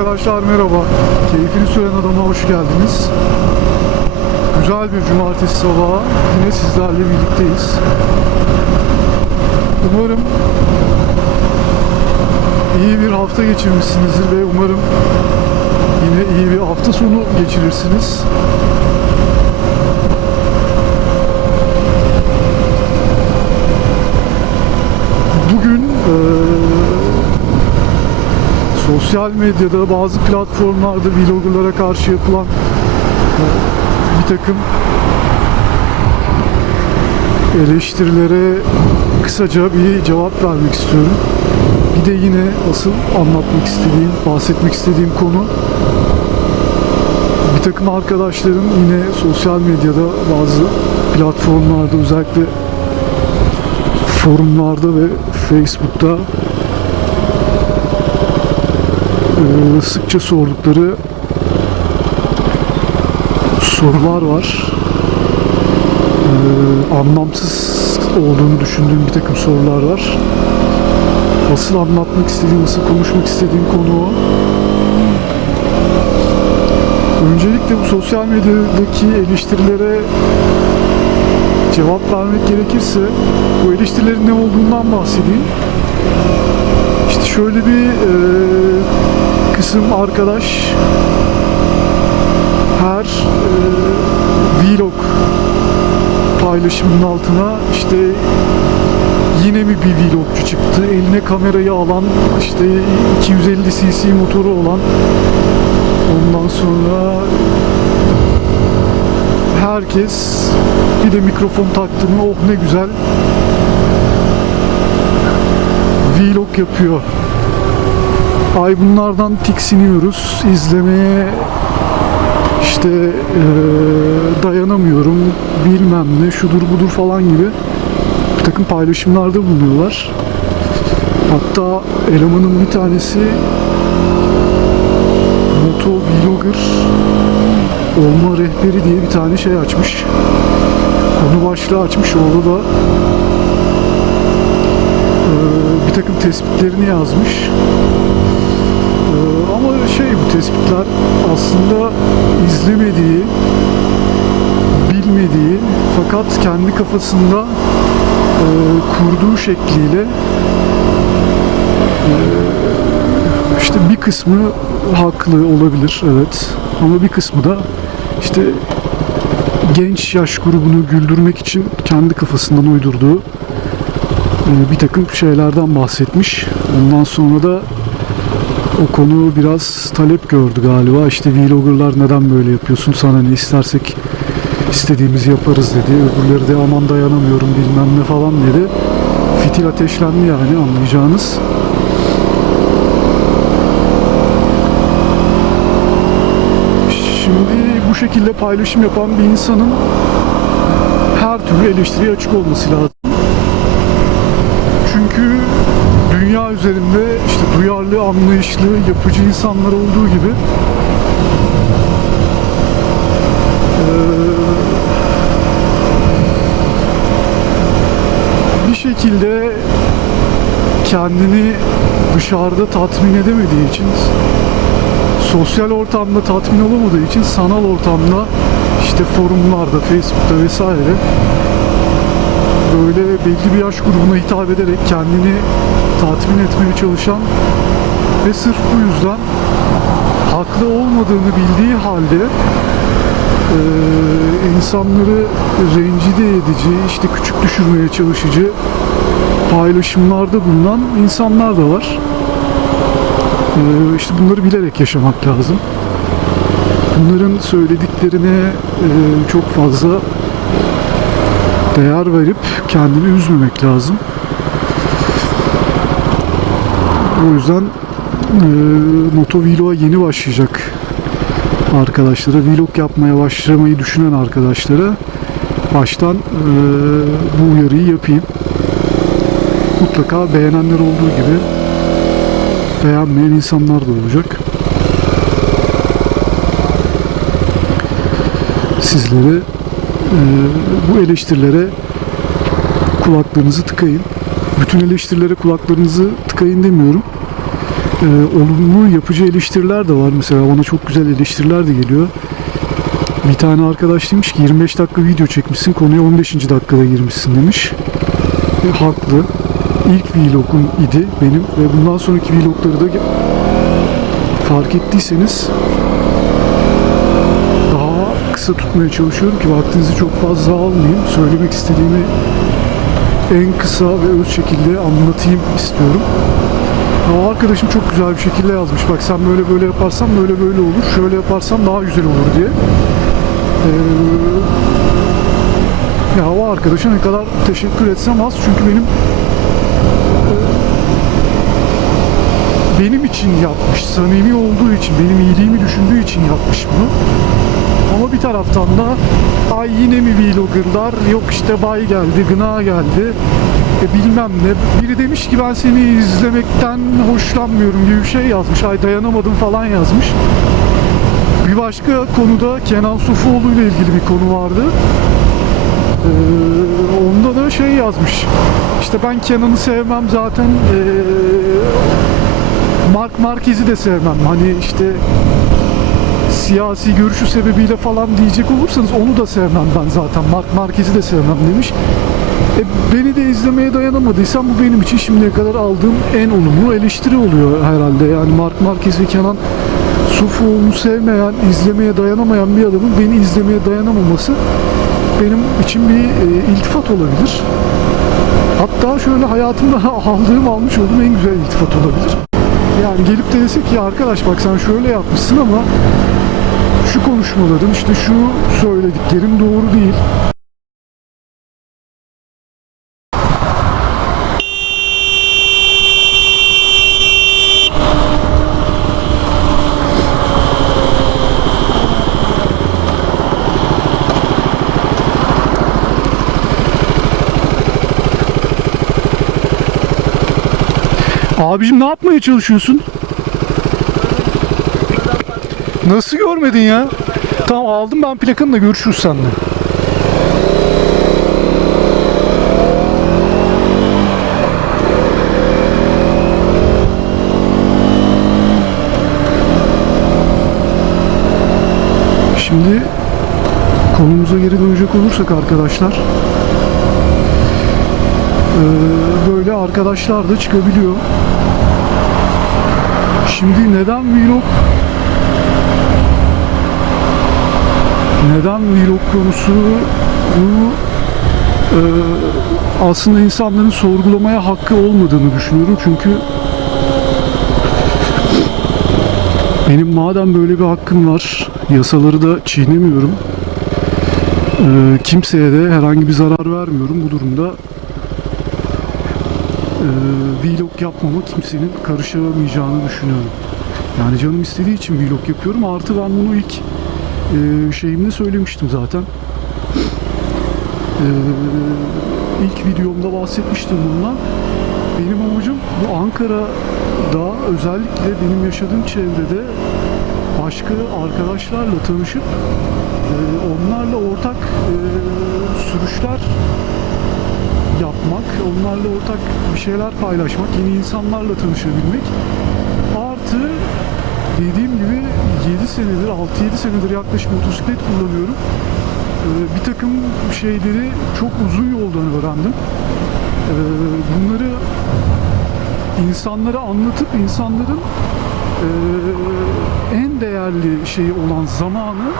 Arkadaşlar merhaba. Keyfini süren adama hoş geldiniz. Güzel bir cumartesi sabahı yine sizlerle birlikteyiz. Umarım iyi bir hafta geçirmişsinizdir ve umarım yine iyi bir hafta sonu geçirirsiniz. Sosyal medyada bazı platformlarda vloggerlara karşı yapılan e, bir takım eleştirilere kısaca bir cevap vermek istiyorum. Bir de yine asıl anlatmak istediğim, bahsetmek istediğim konu bir takım arkadaşlarım yine sosyal medyada bazı platformlarda özellikle forumlarda ve Facebook'ta e, sıkça sordukları sorular var. E, anlamsız olduğunu düşündüğüm bir takım sorular var. Asıl anlatmak istediğim, asıl konuşmak istediğim konu o. Öncelikle bu sosyal medyadaki eleştirilere cevap vermek gerekirse bu eleştirilerin ne olduğundan bahsedeyim. İşte şöyle bir e, kısım arkadaş. Her e, vlog paylaşımının altına işte yine mi bir vlogcu çıktı? Eline kamerayı alan işte 250 cc motoru olan. Ondan sonra herkes bir de mikrofon taktı mı? Oh ne güzel. Vlog yapıyor. Ay bunlardan tiksiniyoruz. İzlemeye işte eee, dayanamıyorum. Bilmem ne şudur budur falan gibi bir takım paylaşımlarda bulunuyorlar. Hatta elemanın bir tanesi moto vlogger olma rehberi diye bir tane şey açmış. Konu başlığı açmış. Orada da ee, bir takım tespitlerini yazmış. Şey bu tespitler aslında izlemediği, bilmediği fakat kendi kafasında e, kurduğu şekliyle e, işte bir kısmı haklı olabilir evet ama bir kısmı da işte genç yaş grubunu güldürmek için kendi kafasından uydurduğu e, bir takım şeylerden bahsetmiş. Ondan sonra da o konu biraz talep gördü galiba. İşte vloggerlar neden böyle yapıyorsun? Sana ne istersek istediğimizi yaparız dedi. Öbürleri de aman dayanamıyorum bilmem ne falan dedi. Fitil ateşlendi yani anlayacağınız. Şimdi bu şekilde paylaşım yapan bir insanın her türlü eleştiriye açık olması lazım. Çünkü üzerinde işte duyarlı, anlayışlı, yapıcı insanlar olduğu gibi bir şekilde kendini dışarıda tatmin edemediği için sosyal ortamda tatmin olamadığı için sanal ortamda işte forumlarda, Facebook'ta vesaire böyle belli bir yaş grubuna hitap ederek kendini tatmin etmeye çalışan ve sırf bu yüzden haklı olmadığını bildiği halde eee, insanları rencide edici, işte küçük düşürmeye çalışıcı paylaşımlarda bulunan insanlar da var. Eee işte bunları bilerek yaşamak lazım. Bunların söylediklerine eee, çok fazla değer verip kendini üzmemek lazım. O yüzden e, Moto Vlog'a yeni başlayacak arkadaşlara, vlog yapmaya başlamayı düşünen arkadaşlara baştan e, bu uyarıyı yapayım. Mutlaka beğenenler olduğu gibi beğenmeyen insanlar da olacak. Sizlere e, bu eleştirilere kulaklarınızı tıkayın. Bütün eleştirilere kulaklarınızı tıkayın demiyorum. e, olumlu yapıcı eleştiriler de var. Mesela bana çok güzel eleştiriler de geliyor. Bir tane arkadaş demiş ki 25 dakika video çekmişsin konuya 15. dakikada girmişsin demiş. Ve haklı. İlk vlogum idi benim ve bundan sonraki vlogları da fark ettiyseniz kısa tutmaya çalışıyorum ki vaktinizi çok fazla almayayım. Söylemek istediğimi en kısa ve öz şekilde anlatayım istiyorum. Ya arkadaşım çok güzel bir şekilde yazmış. Bak sen böyle böyle yaparsan böyle böyle olur. Şöyle yaparsan daha güzel olur diye. Ee, ya o arkadaşa ne kadar teşekkür etsem az. Çünkü benim e, benim için yapmış. Samimi olduğu için, benim iyiliğimi düşündüğü için yapmış bunu. Ama bir taraftan da ay yine mi vloggerlar? Yok işte bay geldi gına geldi. E bilmem ne. Biri demiş ki ben seni izlemekten hoşlanmıyorum gibi bir şey yazmış. Ay dayanamadım falan yazmış. Bir başka konuda Kenan Sufuoğlu ile ilgili bir konu vardı. Ee, onda da şey yazmış. İşte ben Kenan'ı sevmem zaten ee, Mark Marquez'i de sevmem. Hani işte siyasi görüşü sebebiyle falan diyecek olursanız onu da sevmem ben zaten. Mark Marquez'i de sevmem demiş. E, beni de izlemeye dayanamadıysam bu benim için şimdiye kadar aldığım en olumlu eleştiri oluyor herhalde. Yani Mark Marquez ve Kenan Sufuoğlu'nu sevmeyen, izlemeye dayanamayan bir adamın beni izlemeye dayanamaması benim için bir e, iltifat olabilir. Hatta şöyle hayatımda aldığım, almış olduğum en güzel iltifat olabilir. Yani gelip de desek ki arkadaş bak sen şöyle yapmışsın ama şu konuşmaların işte şu söylediklerin doğru değil. Abicim ne yapmaya çalışıyorsun? Nasıl görmedin ya? Tamam aldım ben plakanı da görüşürüz seninle. Şimdi konumuza geri dönecek olursak arkadaşlar böyle arkadaşlar da çıkabiliyor. Şimdi neden vlog neden vlog konusu bu e, aslında insanların sorgulamaya hakkı olmadığını düşünüyorum. Çünkü benim madem böyle bir hakkım var yasaları da çiğnemiyorum. E, kimseye de herhangi bir zarar vermiyorum bu durumda. E, vlog yapmama kimsenin karışamayacağını düşünüyorum. Yani canım istediği için vlog yapıyorum. Artı ben bunu ilk ee, şeyimde söylemiştim zaten. Ee, ilk videomda bahsetmiştim bundan. Benim amacım bu Ankara'da özellikle benim yaşadığım çevrede başka arkadaşlarla tanışıp e, onlarla ortak e, sürüşler yapmak, onlarla ortak bir şeyler paylaşmak, yeni insanlarla tanışabilmek. Artı dediğim gibi 7 senedir, 6-7 senedir yaklaşık motosiklet kullanıyorum. Ee, bir takım şeyleri çok uzun yoldan öğrendim. Ee, bunları insanlara anlatıp insanların ee, en değerli şeyi olan zamanı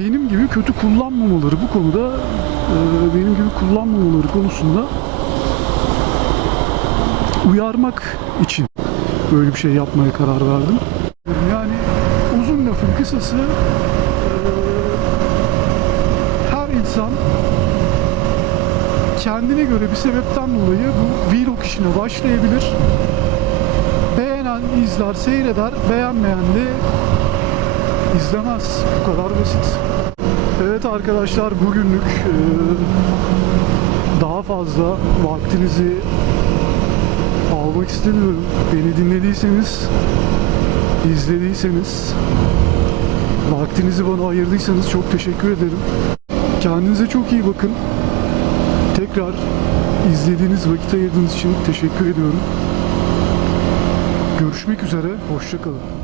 benim gibi kötü kullanmamaları bu konuda benim gibi kullanmamaları konusunda uyarmak için böyle bir şey yapmaya karar verdim. Yani uzun lafın kısası eee, her insan kendine göre bir sebepten dolayı bu vlog işine başlayabilir. Beğenen izler, seyreder, beğenmeyen de izlemez. Bu kadar basit. Evet arkadaşlar bugünlük eee, daha fazla vaktinizi almak istemiyorum. Beni dinlediyseniz, izlediyseniz, vaktinizi bana ayırdıysanız çok teşekkür ederim. Kendinize çok iyi bakın. Tekrar izlediğiniz vakit ayırdığınız için teşekkür ediyorum. Görüşmek üzere. Hoşçakalın.